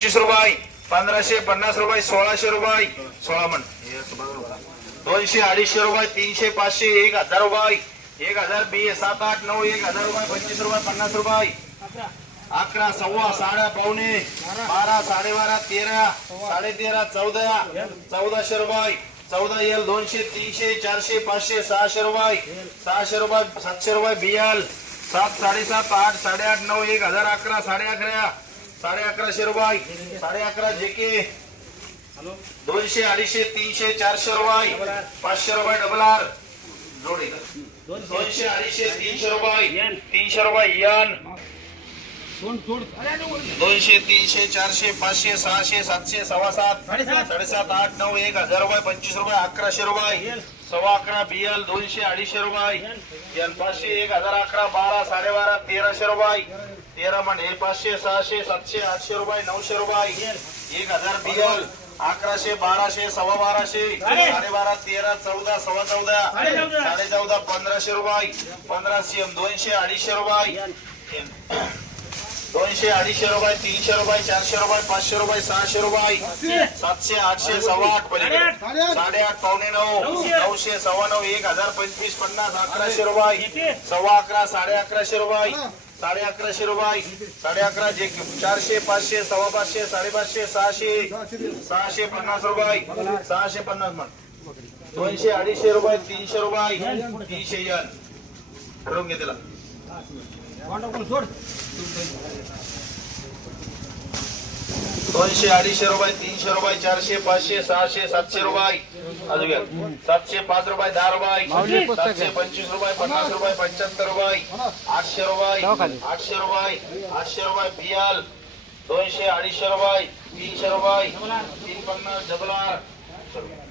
पंचवीस रुपये पंधराशे पन्नास रुपये सोळाशे रुपये. सोळा म्हण. दोनशे अडीचशे रुपये तीनशे पाचशे एक हजार रुपये. एक हजार बी सात आठ नऊ एक हजार रुपये पंचवीस रुपये पन्नास रुपये. अकरा सव्वा साडे पावणे बारा साडेबारा तेरा साडेतेरा चौदा चौदाशे रुपये. चौदा एल दोनशे तीनशे चारशे पाचशे सहाशे रुपये. सहाशे रुपये सातशे रुपये बियाल सात साडेसात आठ साडेआठ नऊ एक हजार अकरा साडे अकरा साडे अकराशे रुपये. साडे अकरा जेके दोनशे अडीचशे तीनशे चारशे रुपये. पाचशे रुपये डबल आर. जोडे दोनशे. अडीचशे तीनशे रुपये. तीनशे रुपये यन. दोनशे तीनशे चारशे पाचशे सहाशे सातशे सव्वा सात. साडेसात. आठ नऊ एक हजार रुपये पंचवीस रुपये अकराशे रुपये. सव्वा अकरा बियल दोनशे अडीचशे रुपये. यन पाचशे एक हजार अकरा बारा साडेबारा तेराशे रुपये. तेरा म्हणजे पाचशे सहाशे सातशे आठशे रुपये नऊशे रुपये. एक हजार बियल अकराशे बाराशे सव्वा बाराशे. साडेबारा तेरा चौदा सव्वा चौदा. साडे चौदा. पंधराशे रुपये. पंधराशे दोनशे अडीचशे रुपये. दोनशे अडीचशे रुपये तीनशे रुपये चारशे रुपये पाचशे रुपये सहाशे रुपये. सातशे. आठशे सव्वा आठ पलीकडे. साडेआठ पावणे नऊ. नऊशे. सव्वा नऊ एक हजार पंचवीस पन्नास अकराशे रुपये. सव्वा अकरा साडे अकराशे रुपये. साडे अकराशे रुपये. साडे अकरा जे चारशे पाचशे सव्वा पाचशे साडेपाचशे सहाशे सहाशे पन्नास रुपये. सहाशे पन्नास म्हण. दोनशे अडीचशे रुपये तीनशे रुपये तीनशे यन ठरवून घे त्याला. दोनशे अडीचशे रुपये तीनशे रुपये चारशे पाचशे सहाशे सातशे रुपये. सातशे पाच रुपये दहा रुपये सातशे पंचवीस रुपये पन्नास रुपये पंच्याहत्तर रुपये आठशे रुपये आठशे रुपये आठशे रुपये पियाल दोनशे अडीचशे रुपये तीनशे रुपये तीन पन्नास डबल आर